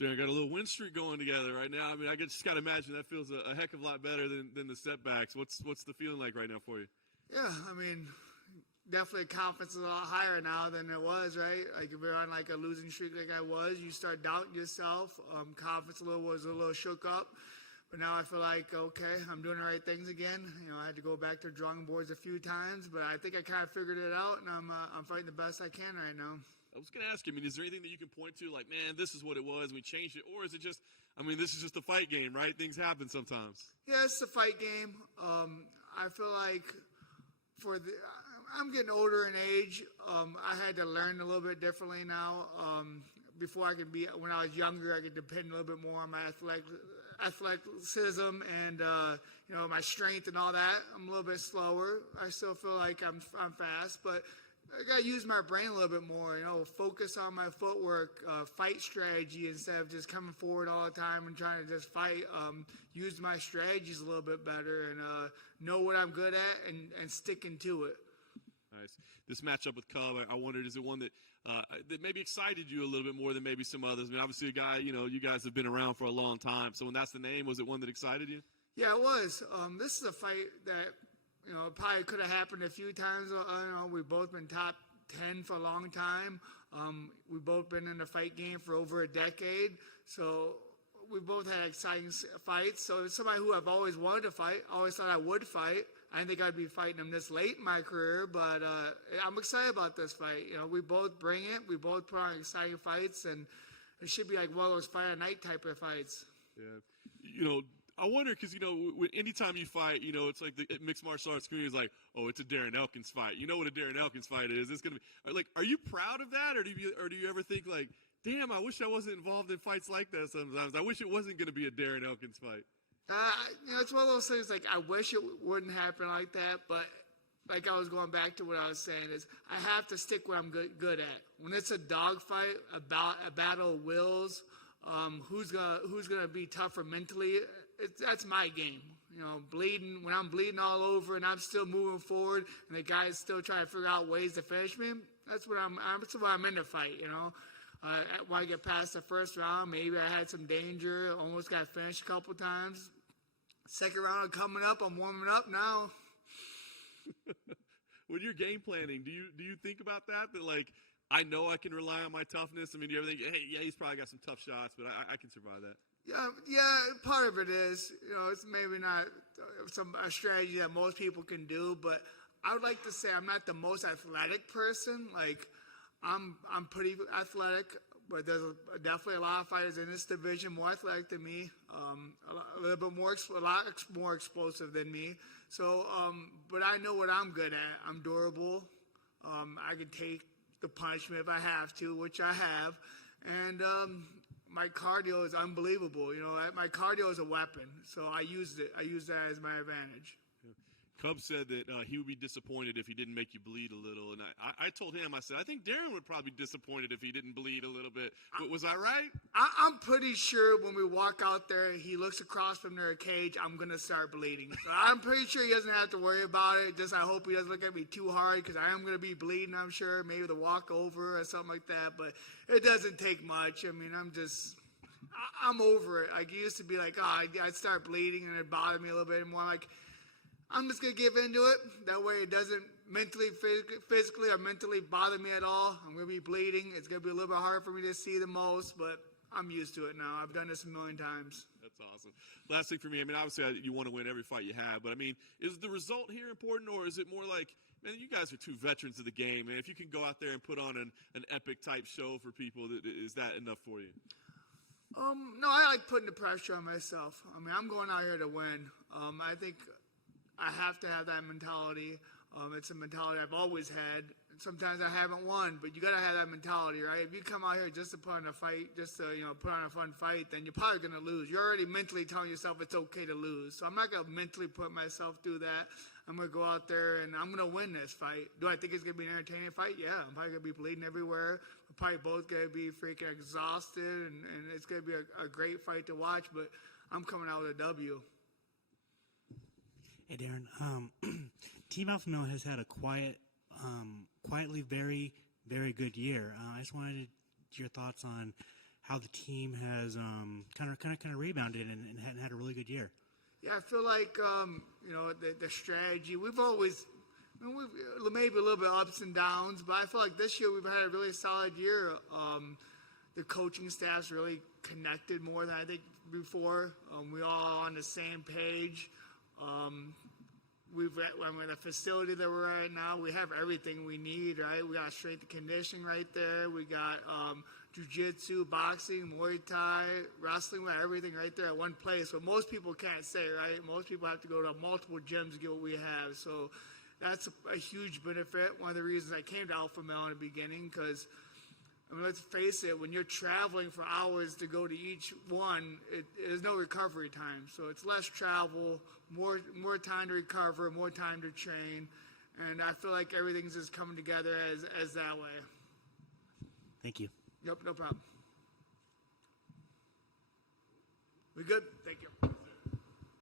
Darren, got a little win streak going together right now. I mean, I just got to imagine that feels a heck of a lot better than the setbacks. What's the feeling like right now for you? Yeah, I mean, definitely confidence is a lot higher now than it was, right? Like if you're on like a losing streak like I was, you start doubting yourself. Confidence was a little shook up. But now I feel like, okay, I'm doing the right things again. I had to go back to the drawing boards a few times, but I think I kind of figured it out, and I'm fighting the best I can right now. I was going to ask you, I mean, is there anything that you can point to, like, man, this is what it was, and we changed it, or is it just, I mean, this is just a fight game, right? Things happen sometimes. Yeah, it's a fight game. I feel like I'm getting older in age. I had to learn a little bit differently now. Before when I was younger, I could depend a little bit more on my athleticism and my strength and all that. I'm a little bit slower. I still feel like I'm fast, but I gotta use my brain a little bit more. Focus on my footwork, fight strategy instead of just coming forward all the time and trying to just fight. Use my strategies a little bit better and know what I'm good at and sticking to it. Nice. This matchup with Cub, I wondered, is it one that maybe excited you a little bit more than maybe some others? I mean, obviously, a guy, you guys have been around for a long time. So when that's the name, was it one that excited you? Yeah, it was. This is a fight that, probably could have happened a few times. We've both been top 10 for a long time. We've both been in the fight game for over a decade. So we both had exciting fights. So it's somebody who I've always wanted to fight. I always thought I would fight. I didn't think I'd be fighting him this late in my career, but I'm excited about this fight. We both bring it. We both put on exciting fights, and it should be like one of those fight at night type of fights. Yeah. I wonder because, anytime you fight, it's like the mixed martial arts community is like, oh, it's a Darren Elkins fight. You know what a Darren Elkins fight is. It's going to be, like, are you proud of that? Or do you ever think, like, damn, I wish I wasn't involved in fights like that sometimes. I wish it wasn't going to be a Darren Elkins fight. It's one of those things, like, I wish it wouldn't happen like that, but like I was going back to what I was saying is I have to stick what I'm good at. When it's a dogfight, a battle of wills, who's gonna be tougher mentally, that's my game. Bleeding, when I'm bleeding all over and I'm still moving forward and the guy's still trying to figure out ways to finish me, that's what I'm in the fight, when I get past the first round, maybe I had some danger, almost got finished a couple times. Second round coming up, I'm warming up now. When you're game planning, do you think about that? That, like, I know I can rely on my toughness? I mean, do you ever think, hey, yeah, he's probably got some tough shots, but I can survive that? Yeah, part of it is, it's maybe not a strategy that most people can do, but I would like to say I'm not the most athletic person. Like, I'm pretty athletic, but there's definitely a lot of fighters in this division more athletic than me, a lot more explosive than me. So, but I know what I'm good at. I'm durable. I can take the punishment if I have to, which I have, and my cardio is unbelievable. My cardio is a weapon, so I use it. I use that as my advantage. Cub said that he would be disappointed if he didn't make you bleed a little. And I told him, I said, I think Darren would probably be disappointed if he didn't bleed a little bit. Was I right? I'm pretty sure when we walk out there, he looks across from their cage, I'm going to start bleeding. So I'm pretty sure he doesn't have to worry about it. Just I hope he doesn't look at me too hard because I am going to be bleeding, I'm sure. Maybe the walk over or something like that. But it doesn't take much. I mean, I'm over it. Like, it used to be like, I'd start bleeding and it'd bother me a little bit more. Like, I'm just going to give into it. That way it doesn't physically or mentally bother me at all. I'm going to be bleeding. It's going to be a little bit harder for me to see the most, but I'm used to it now. I've done this a million times. That's awesome. Last thing for me, I mean, obviously you want to win every fight you have, but I mean, is the result here important, or is it more like, man, you guys are two veterans of the game, and if you can go out there and put on an epic type show for people, is that enough for you? No, I like putting the pressure on myself. I mean, I'm going out here to win. I think I have to have that mentality. It's a mentality I've always had. Sometimes I haven't won, but you got to have that mentality, right? If you come out here just to put on a fight, just to put on a fun fight, then you're probably going to lose. You're already mentally telling yourself it's okay to lose. So I'm not going to mentally put myself through that. I'm going to go out there and I'm going to win this fight. Do I think it's going to be an entertaining fight? Yeah, I'm probably going to be bleeding everywhere. We're probably both going to be freaking exhausted, and it's going to be a great fight to watch, but I'm coming out with a W. Hey, Darren. Team Alpha Male has had a quietly very, very good year. I just wanted your thoughts on how the team has kind of rebounded and had a really good year. Yeah, I feel like the strategy. We've always, we've maybe a little bit ups and downs, but I feel like this year we've had a really solid year. The coaching staff's really connected more than I think before. We all on the same page. The facility that we're at right now, we have everything we need, right? We got strength and conditioning right there. We got jiu-jitsu, boxing, Muay Thai, wrestling, we have everything right there at one place. But most people can't say, right? Most people have to go to multiple gyms to get what we have. So that's a huge benefit. One of the reasons I came to Alpha Male in the beginning, because let's face it, when you're traveling for hours to go to each one, there's no recovery time. So it's less travel, more time to recover, more time to train. And I feel like everything's just coming together as that way. Thank you. Yep, no problem. We good? Thank you.